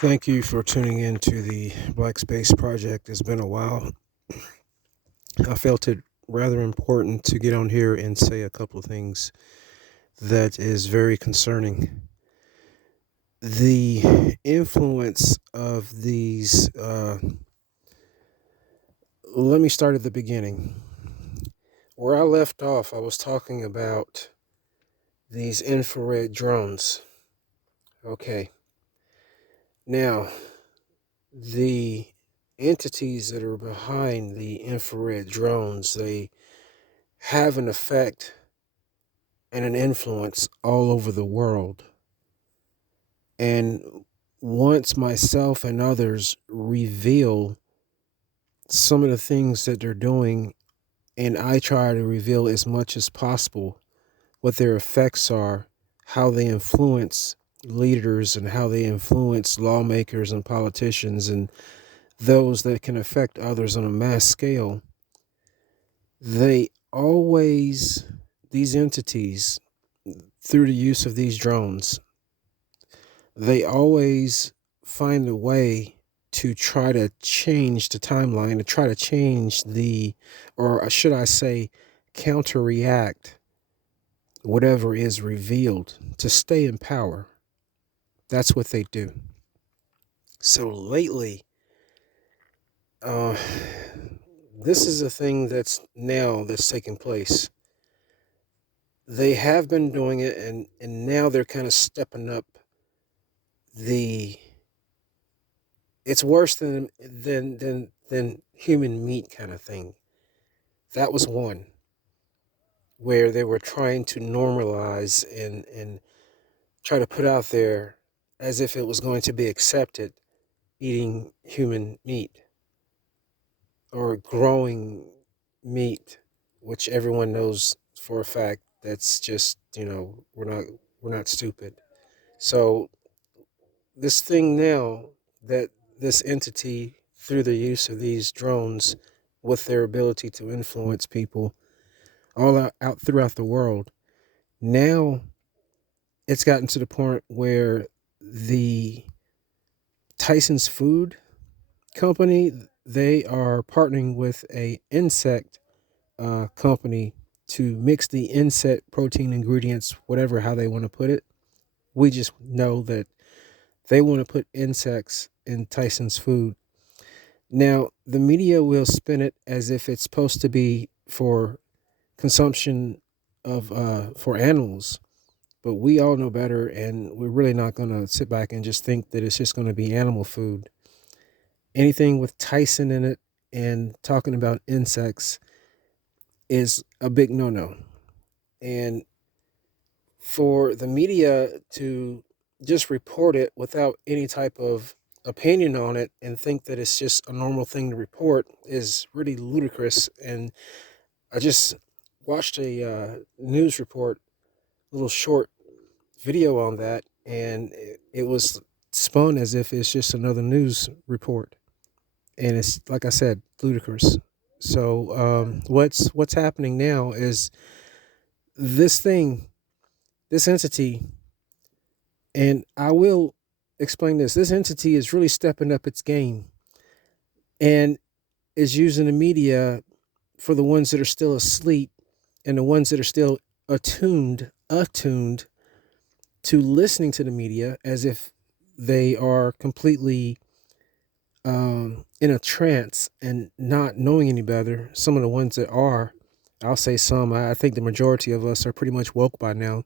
Thank you for tuning in to the Black Space Project. It's been a while. I felt it rather important to get on here and say a couple of things that is very concerning. The influence of these, let me start at the beginning. Where I left off, I was talking about these infrared drones. Okay. Now, the entities that are behind the infrared drones, they have an effect and an influence all over the world. And once myself and others reveal some of the things that they're doing, and I try to reveal as much as possible what their effects are, how they influence leaders, and how they influence lawmakers and politicians and those that can affect others on a mass scale, they always, these entities, through the use of these drones, they always find a way to try to change the timeline, to try to change or should I say, counter react whatever is revealed to stay in power. That's what they do. So lately, uh, this is a thing that's taking place. They have been doing it, and now they're kind of stepping up the it's worse than human meat kind of thing. That was one where they were trying to normalize and try to put out there as if it was going to be accepted eating human meat or growing meat, which everyone knows for a fact that's just, we're not stupid. So this thing now that this entity, through the use of these drones, with their ability to influence people all out throughout the world, now it's gotten to the point where the Tyson's Food Company, they are partnering with a insect company to mix the insect protein ingredients, whatever how they want to put it. We just know that they want to put insects in Tyson's food. Now, the media will spin it as if it's supposed to be for consumption of for animals, but we all know better, and we're really not going to sit back and just think that it's just going to be animal food. Anything with Tyson in it and talking about insects is a big no-no. And for the media to just report it without any type of opinion on it and think that it's just a normal thing to report is really ludicrous. And I just watched a news report, a little short video on that, and it was spun as if it's just another news report, and it's, like I said, ludicrous. So what's happening now is this thing, this entity, and I will explain this. This entity is really stepping up its game and is using the media for the ones that are still asleep and the ones that are still attuned to listening to the media as if they are completely in a trance and not knowing any better. Some of the ones that are, I'll say some, I think the majority of us are pretty much woke by now,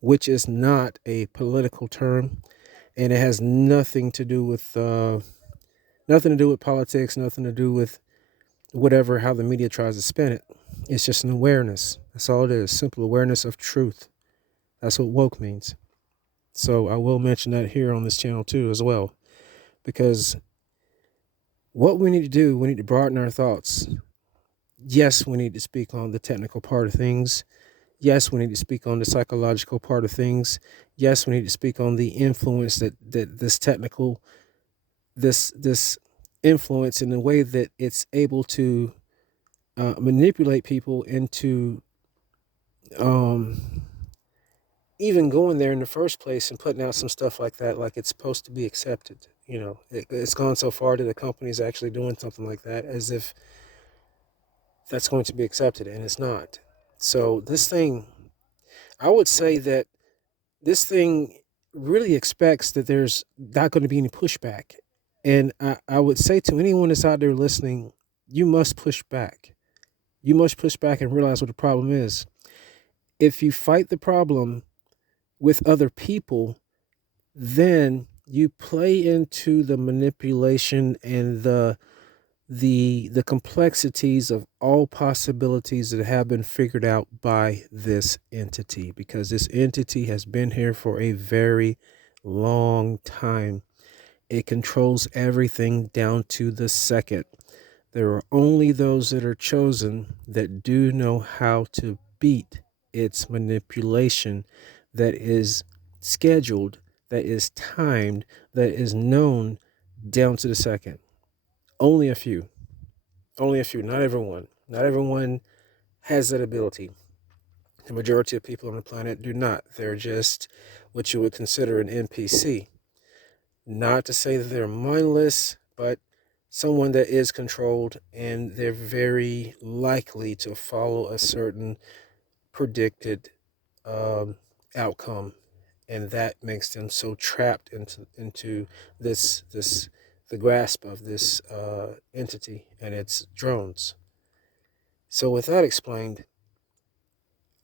which is not a political term, and it has nothing to do with politics, nothing to do with whatever how the media tries to spin it. It's just an awareness. That's all it is. Simple awareness of truth. That's what woke means. So I will mention that here on this channel too as well, because what we need to do, we need to broaden our thoughts. Yes, we need to speak on the technical part of things. Yes, we need to speak on the psychological part of things. Yes, we need to speak on the influence that this technical, this influence in the way that it's able to manipulate people into um, even going there in the first place and putting out some stuff like that, like it's supposed to be accepted. It's gone so far that the company is actually doing something like that as if that's going to be accepted, and it's not. So this thing, I would say that this thing really expects that there's not going to be any pushback. And I would say to anyone that's out there listening, you must push back. You must push back and realize what the problem is. If you fight the problem with other people, then you play into the manipulation and the complexities of all possibilities that have been figured out by this entity, because this entity has been here for a very long time. It controls everything down to the second. There are only those that are chosen that do know how to beat its manipulation, that is scheduled, that is timed, that is known down to the second. Only a few. Only a few. Not everyone. Not everyone has that ability. The majority of people on the planet do not. They're just what you would consider an NPC. Not to say that they're mindless, but someone that is controlled, and they're very likely to follow a certain predicted um, outcome, and that makes them so trapped into this the grasp of this entity and its drones. So with that explained,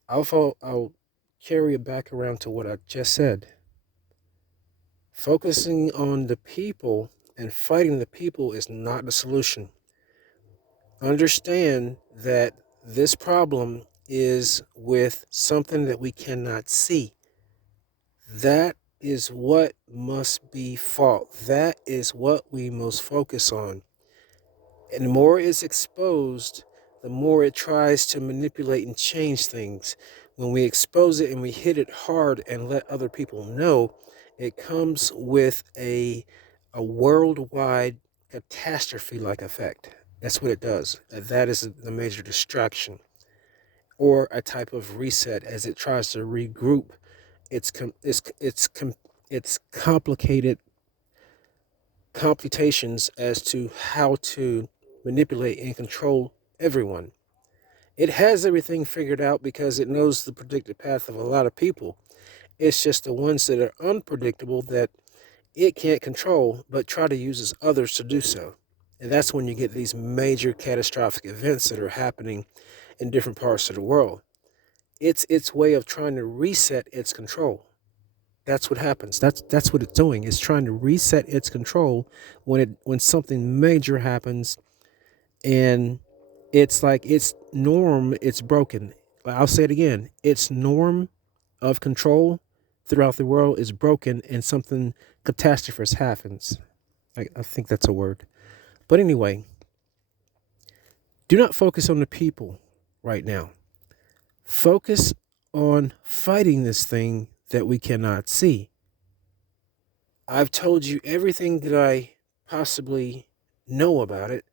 I'll carry it back around to what I just said. Focusing on the people and fighting the people is not the solution. Understand that this problem is with something that we cannot see. That is what must be fought. That is what we must focus on. And the more it's exposed, the more it tries to manipulate and change things. When we expose it and we hit it hard and let other people know, it comes with a worldwide catastrophe-like effect. That's what it does. That is the major distraction, or a type of reset as it tries to regroup its complicated computations as to how to manipulate and control everyone. It has everything figured out because it knows the predicted path of a lot of people. It's just the ones that are unpredictable that it can't control, but try to uses others to do so. And that's when you get these major catastrophic events that are happening in different parts of the world. It's its way of trying to reset its control. That's what happens. That's what it's doing. It's trying to reset its control when something major happens, and it's like its norm, it's broken. I'll say it again. Its norm of control throughout the world is broken, and something catastrophous happens. I think that's a word. But anyway, do not focus on the people right now. Focus on fighting this thing that we cannot see. I've told you everything that I possibly know about it.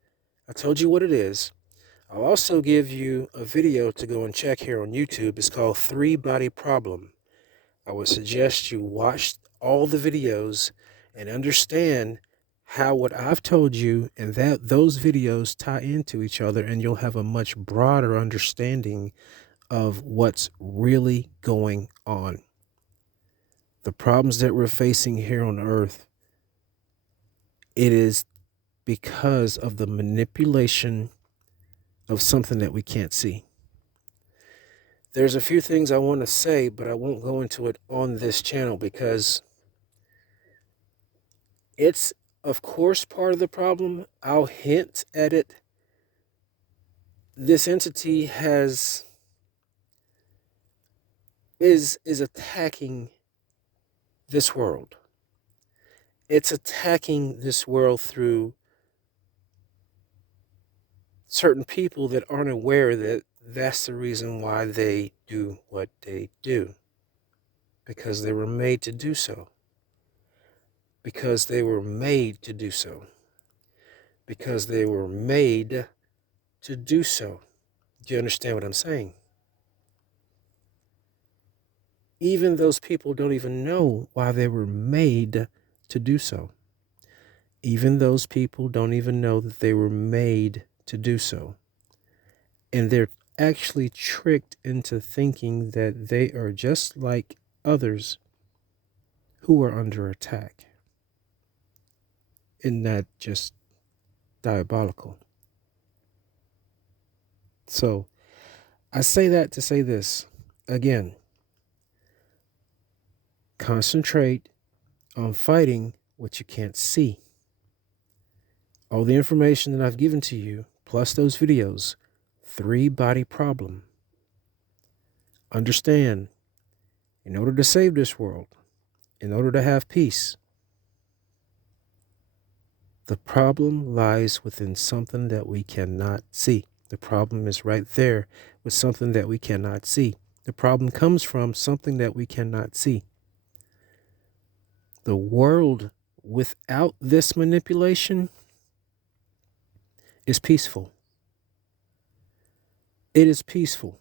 I told you what it is. I'll also give you a video to go and check here on YouTube. It's called Three Body Problem. I would suggest you watch all the videos and understand how what I've told you and that those videos tie into each other, and you'll have a much broader understanding of what's really going on. The problems that we're facing here on Earth, it is because of the manipulation of something that we can't see. There's a few things I want to say, but I won't go into it on this channel because it's, of course, part of the problem. I'll hint at it. This entity is attacking this world. It's attacking this world through certain people that aren't aware that that's the reason why they do what they do. Because they were made to do so. Because they were made to do so. Because they were made to do so. Do you understand what I'm saying? even those people don't even know why they were made to do so. Even those people don't even know that they were made to do so. And they're actually tricked into thinking that they are just like others who are under attack. Isn't that just diabolical? So I say that to say this again: concentrate on fighting what you can't see. All the information that I've given to you, plus those videos, 3-body problem. Understand, in order to save this world, in order to have peace, the problem lies within something that we cannot see. The problem is right there with something that we cannot see. The problem comes from something that we cannot see. The world without this manipulation is peaceful. It is peaceful.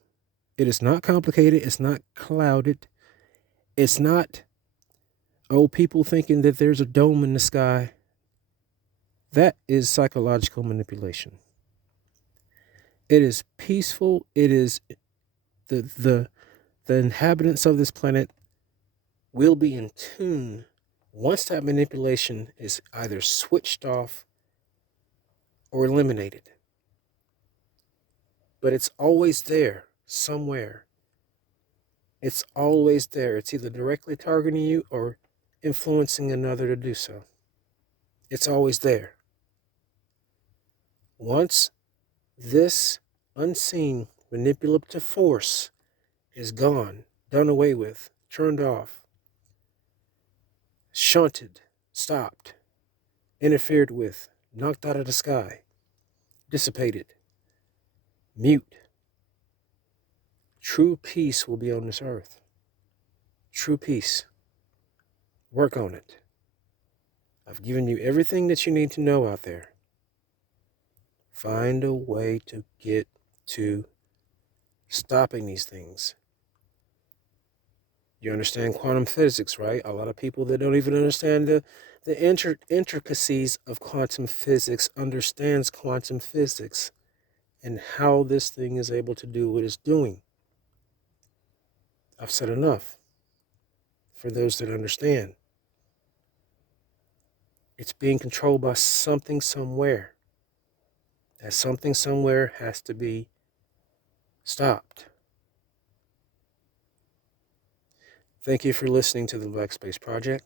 It is not complicated. It's not clouded. It's not, oh, people thinking that there's a dome in the sky. That is psychological manipulation. It is peaceful. It is the inhabitants of this planet will be in tune once that manipulation is either switched off or eliminated. But it's always there somewhere. It's always there. It's either directly targeting you or influencing another to do so. It's always there. Once this unseen manipulative force is gone, done away with, turned off, shunted, stopped, interfered with, knocked out of the sky, dissipated, mute, true peace will be on this earth. True peace. Work on it. I've given you everything that you need to know out there. Find a way to get to stopping these things. You understand quantum physics, right? A lot of people that don't even understand the intricacies of quantum physics understands quantum physics and how this thing is able to do what it's doing. I've said enough for those that understand. It's being controlled by something somewhere. That something somewhere has to be stopped. Thank you for listening to the Black Space Project.